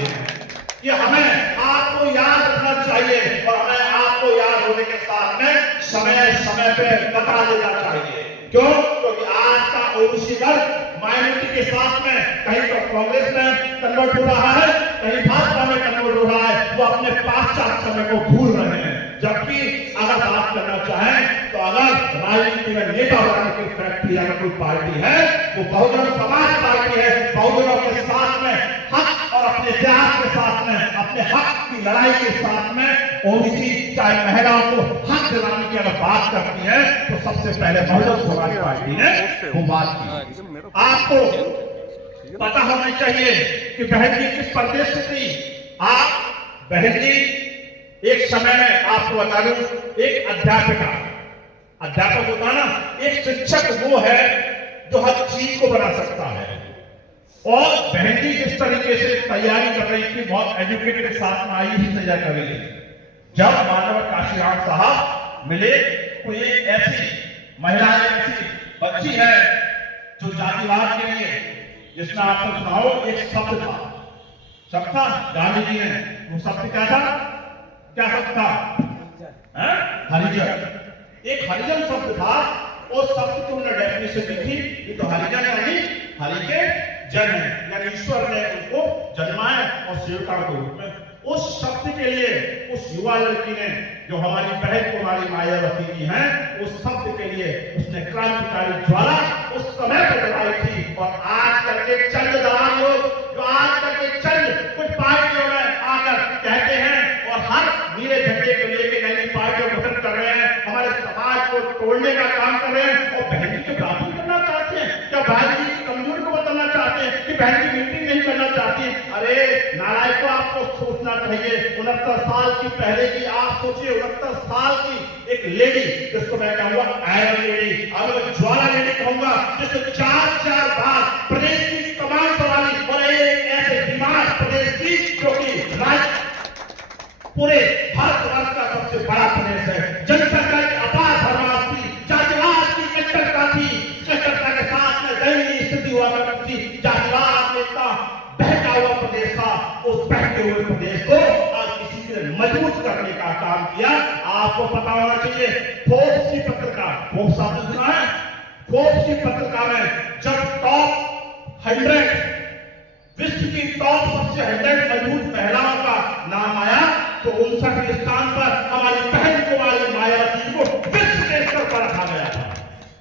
दिए हैं। ये हमें आपको याद रखना चाहिए और हमें आपको याद होने के साथ में समय समय पे बता देना चाहिए। क्यों? क्योंकि आज का ओबीसी वर्ग माइनॉरिटी के साथ में कहीं तो कांग्रेस में कन्वर्ट हो रहा है, कहीं भाजपा में कन्वर्ट हो रहा है। वो अपने पाश्चात्य समय को भूल रहे हैं। जबकि अगर बात करना चाहें तो अगर राजनीति में नेता बनाने की फैक्ट्री अगर कोई पार्टी है वो बहुजन समाज पार्टी है। बहुजनों के साथ में हक और अपने त्याग के साथ में अपने हक की लड़ाई के साथ में ओबीसी चाहे महिलाओं को हक दिलाने की अगर बात करती है तो सबसे पहले बहुजन समाज पार्टी ने वो बात की। आपको पता होना चाहिए कि बहन जी किस प्रदेश से थी। आप बहन जी एक समय में आपको बता दूं, एक अध्यापक होता ना, एक शिक्षक वो है जो हर चीज को बना सकता है। और बहन जी जिस तरीके से तैयारी कर रही थी, बहुत एजुकेटेड के साथ में आई ही तैयारी कर रही थी। जब मानव काशीराम साहब मिले तो एक ऐसी महिला, ऐसी बच्ची है जो जातिवाद के लिए, जिसमें आपको सुनाओ एक शब्द था गांधी जी ने, वो शब्द क्या था? क्या शब्द था? हरिजन। एक हरिजन शब्द था और शब्द की उन्होंने डेफिनेशन दी थी, ये तो हरिजन यानी हरि के जन है, यानी ईश्वर ने उनको जन्माया और सेवका के रूप में। उस शब्द के लिए उस युवा लड़की ने, जो हमारी बहन कुमारी मायावती जी हैं, उस शब्द के लिए उसने क्रांतिकारी ज्वाला उस समय पर जलाई थी। और आज कल के चंद दलाल लोग, जो आज कल के चंद कुछ पार्टियों में आकर कहते हैं और हर नीले झंडे को लेकर नई पार्टियों गठन कर रहे हैं, हमारे समाज को तोड़ने का काम कर रहे हैं और बहन जी की बराबरी करना चाहते हैं। क्या बहन जी की कमजोरी को बदलना चाहते हैं कि बहन जी मीटिंग नहीं करना चाहती? अरे नारायण को आपको सोचना चाहिए। 69 साल की पहले की आप सोचिए, 69 साल की एक लेडी, जिसको मैं कहूंगा आयरन लेडी, और ज्वाला लेडी कहूंगा, जिसने 4 बार प्रदेश की कमान संभाली और एक ऐसे बीमार प्रदेश की जो कि पूरे भारतवर्ष का सबसे बड़ा प्रदेश है। जनसंख्या की अपार भरमार थी, जातिवाद की कट्टरता थी, कट्टरता के साथ में दयनीय स्थिति हुआ करती थी। जातिवाद में इतना बहता हुआ प्रदेश था, उस बहते हुए प्रदेश को आज किसी ने मजबूत करने का काम किया। आपको पता होना चाहिए, फोर्ब्स की पत्रिका, फोर्ब्स आपने सुना है? फोर्ब्स की पत्रिका में जब टॉप 100 विश्व की टॉप सबसे 100 मजबूत महिलाओं का नाम आया तो 59वें स्थान पर हमारी बहन कुमारी मायावती को विश्व के स्तर पर रखा गया था।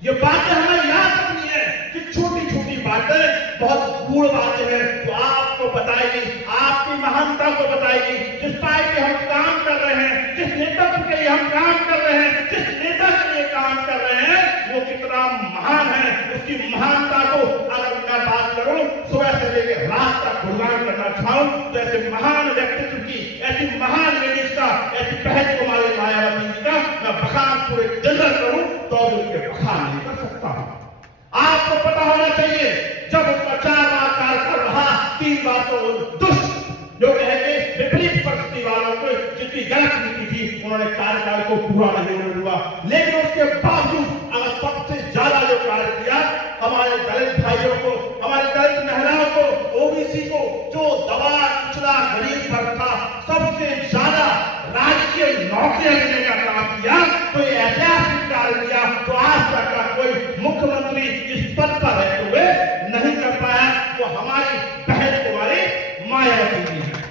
ये बातें हमें याद रखनी है कि छोटी छोटी बातें बहुत गूढ़ बातें हैं, तो आपको बताएगी, आपकी महानता को बताएगी। जिस पार्टी हम काम कर रहे हैं, जिस नेतृत्व के लिए हम काम कर रहे हैं, जिस नेता के लिए काम कर रहे हैं, वो कितना महान है, उसकी महानता को अगर मैं बात करूं, सुबह से लेकर रात तक गुणगान करना चाहूं तो ऐसे महान व्यक्तित्व की, ऐसी महान लेडीज का, ऐसी बहन कुमारी मायावती जी का मैं बखान पूरे जनरल करूं तो उनके बखान नहीं कर सकता हूं। आपको पता होना चाहिए, जब उनका 4 बार कार्यकाल रहा, 3 बार तो दुष्ट जो कहेंगे विपरीत परिस्थिति वालों को, जितनी गलत नीति थी, उन्होंने कार्यकाल को पूरा नहीं होने दिया। लेकिन उसके बावजूद अगर सबसे ज्यादा जो कार्य किया, हमारे दलित भाइयों को, हमारी दलित महिलाओं को, ओबीसी को, जो दबा कुचला गरीब वर्ग था, सबसे ज्यादा राजकीय नौकरियां देने का काम किया, तो ये ऐतिहासिक कार्य किया तो आज तक का कोई मुख्यमंत्री इस पद पर रहते हुए नहीं कर पाया। वो हमारी बहन कुमारी मायावती जी है।